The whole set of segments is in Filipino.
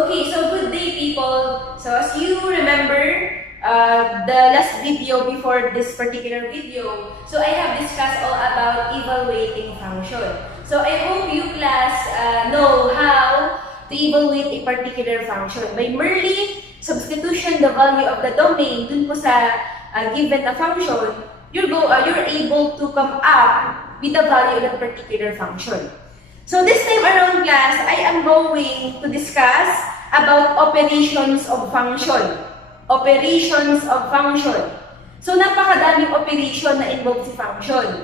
Okay, so good day people. So as you remember, the last video before this particular video, so I have discussed all about evaluating function. So I hope you class know how to evaluate a particular function. By merely substitution the value of the domain dun po sa given a function, you're able to come up with the value of that particular function. So this time around class, I am going to discuss about operations of function. Operations of function. So napakadaming operation na involved si function.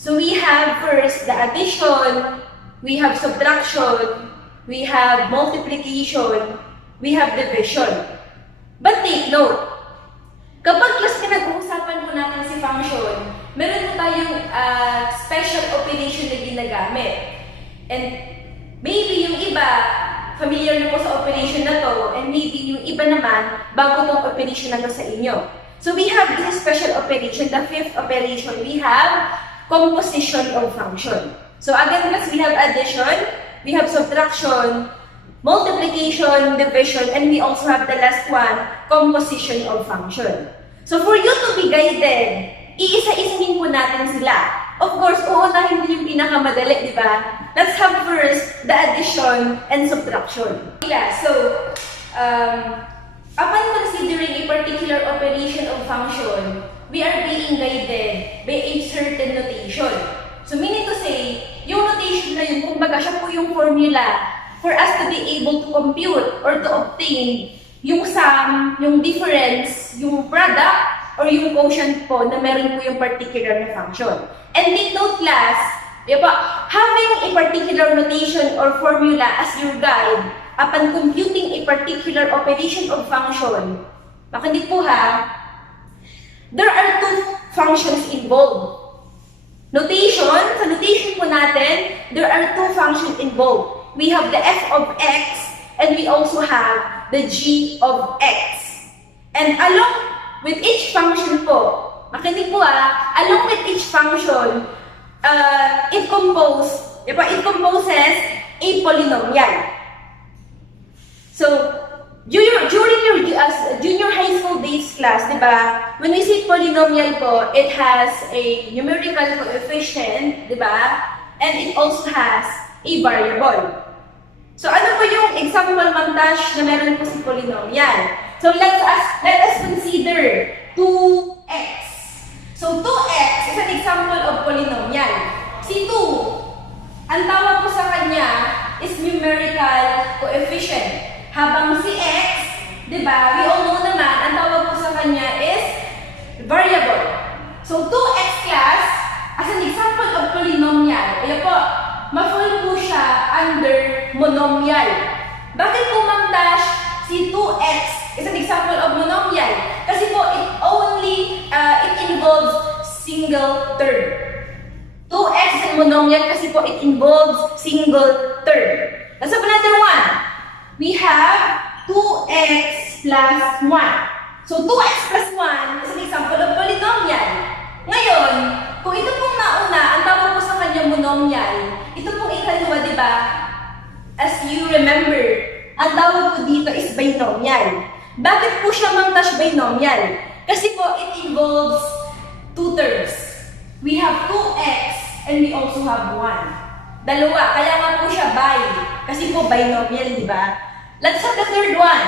So we have first the addition, we have subtraction, we have multiplication, we have division. But take note, kapag class pinag-uusapan po natin si function, meron po tayong special operation na ginagamit. And maybe yung iba, familiar na po sa operation na to, and maybe yung iba naman, bago tong operation na to sa inyo. So we have this special operation, the fifth operation, we have composition of function. So again, class, we have addition, we have subtraction, multiplication, division, and we also have the last one, composition of function. So for you to be guided, iisa-isahin po natin sila. Of course, uunahin din yung pinakamadali, di ba? Let's have first the addition and subtraction. Yeah, so, upon considering a particular operation of function, we are being guided by a certain notation. So, meaning to say, yung notation na yun, kumbaga siya po yung formula for us to be able to compute or to obtain yung sum, yung difference, yung product, or yung quotient po na meron po yung particular na function. And take note class, having a particular notation or formula as your guide upon computing a particular operation of function, makinig po ha, there are two functions involved. Notation, sa notation po natin, there are two functions involved. We have the f of x and we also have the g of x. And along with each function po, makinig po along with each function, it composes a polynomial. So, during your junior high school days class, di ba, when we say polynomial po, it has a numerical coefficient, di ba, and it also has a variable. So, ano po yung example montage na meron po si polynomial? So let us consider 2x. So 2x is an example of polynomial. Si 2, ang tawag po sa kanya is numerical coefficient. Habang si x, di ba, we all know naman, ang tawag po sa kanya is variable. So 2x class, as an example of polynomial, ayan po, ma-fall po siya under monomial. Bakit po Mantash si 2x is an example of monomial? Kasi po, it involves single term. 2x is monomial kasi po, it involves single term. Let's have another one. We have 2x plus 1. So, 2x plus 1 is an example of polynomial. Ngayon, kung ito pong nauna, ang tawag po sa kanya monomial, ito pong ikalawa, di ba? As you remember, ang tawag po dito is binomial. Bakit po siya Mantash binomial? Kasi po, it involves two terms. We have 2x and we also have 1. Dalawa, kaya nga po siya bi. Kasi po binomial, di ba? Let's have the third one.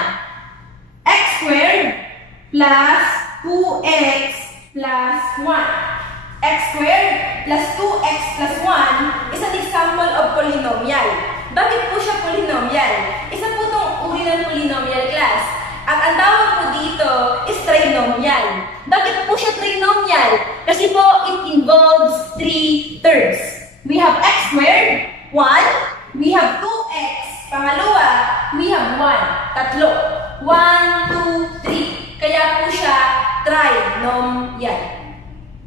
X squared plus 2x plus 1. X squared plus 2x plus 1 is an example of polynomial. Bakit po siya polynomial? Isa po itong uri ng polynomial class. At ang tawag po dito is trinomial. Bakit po siya trinomial? Kasi po, it involves three terms. We have x squared, 1. We have 2x. Pangalawa, we have 1. Tatlo. 1, 2, 3. Kaya po siya trinomial.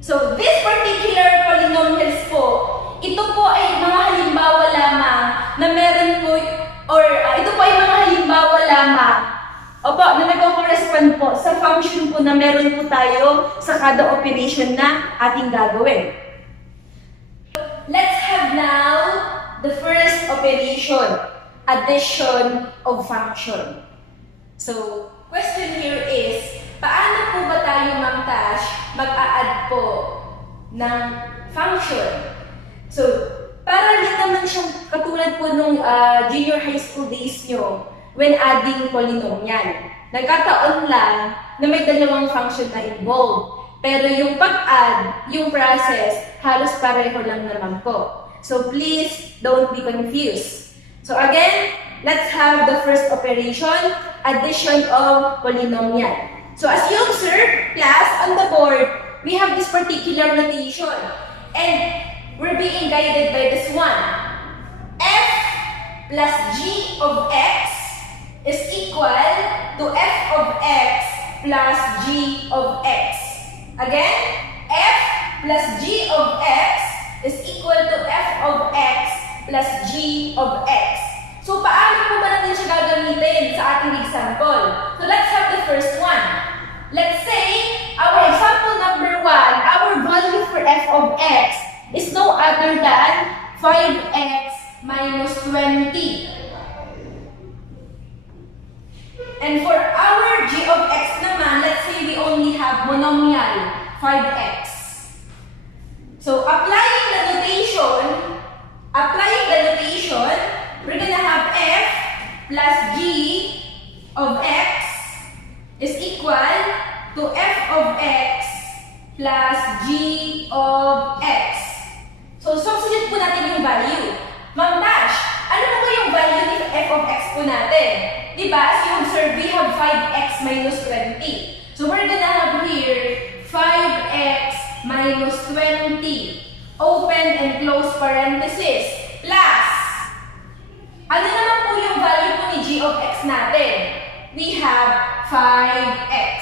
So, this particular polynomials po, ito po ay mga halimbawa lamang na meron po, or ito po ay mga halimbawa lamang na nagko-correspond po sa function po na meron po tayo sa kada operation na ating gagawin. Let's have now the first operation. addition of function. So, question here is, paano po ba tayo, Ma'am Tash, mag-a-add po ng function? So, para din naman siyang katulad po nung junior high school days nyo when adding polynomial. Nagkataon lang na may dalawang function na involved. Pero yung pag-add, yung process, halos pareho lang naman po. So please don't be confused. So again, let's have the first operation, addition of polynomial. So as you observe, class, on the board, we have this particular notation. And we're being guided by this one. F plus g of x is equal to f of x plus g of x. Again, f plus g of x is equal to f of x plus g of x. So, paano po ba natin siya gagamitin sa ating example? So, let's have the first one. Let's say, our example number 1, our value for f of x is no other than 5x minus 20. And for our g of x naman, let's say we only have monomial, 5x. So, applying the notation, we're gonna have f plus g of x is equal to f of x plus g of x. So, substitute po natin yung value. Ma'am Dash, ano po ba yung value ni f of x po natin? Diba, as you observe, we have 5x minus 20. So, we're gonna have here 5x minus 20. Open and close parenthesis. Plus, ano naman po yung value po ni g of x natin? We have 5x.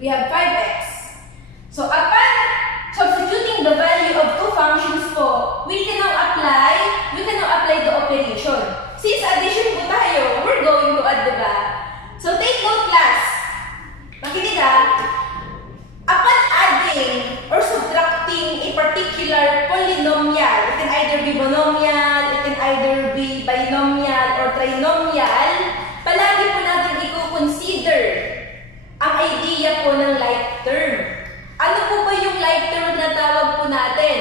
We have 5x. So, upon substituting the value of two functions po, we can now apply the operation. Since addition po tayo, we're going to add, diba? So, take note, class. Makinig ha. Upon adding or subtracting a particular polynomial, it can either be monomial, it can either be binomial or trinomial, palagi po natin i-consider ang idea po ng like term. Ano po ba yung like term na tawag po natin?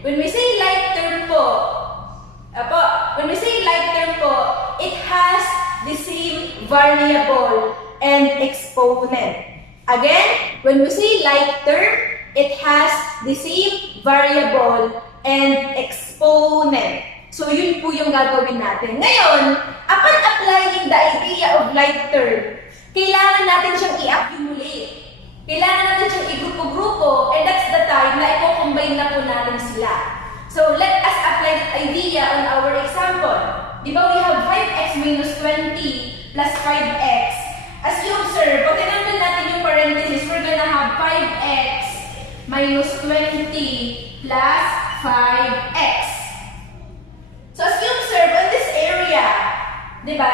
When we say like term po, it has the same variable and exponent. Again, when we say like term, it has the same variable and exponent. So, yun po yung gagawin natin. Ngayon, upon applying the idea of like term, kailangan natin siyang i-accumulate. Kailangan natin siyang i-grupo-grupo, and that's the time na i-combine na po natin sila. So, let us apply that idea on our example. Di ba we have 5x minus 20 plus 5x. As you observe, pag tinanggal natin yung parenthesis, we're gonna have 5x minus 20 plus 5x. So, as you observe on this area, di ba?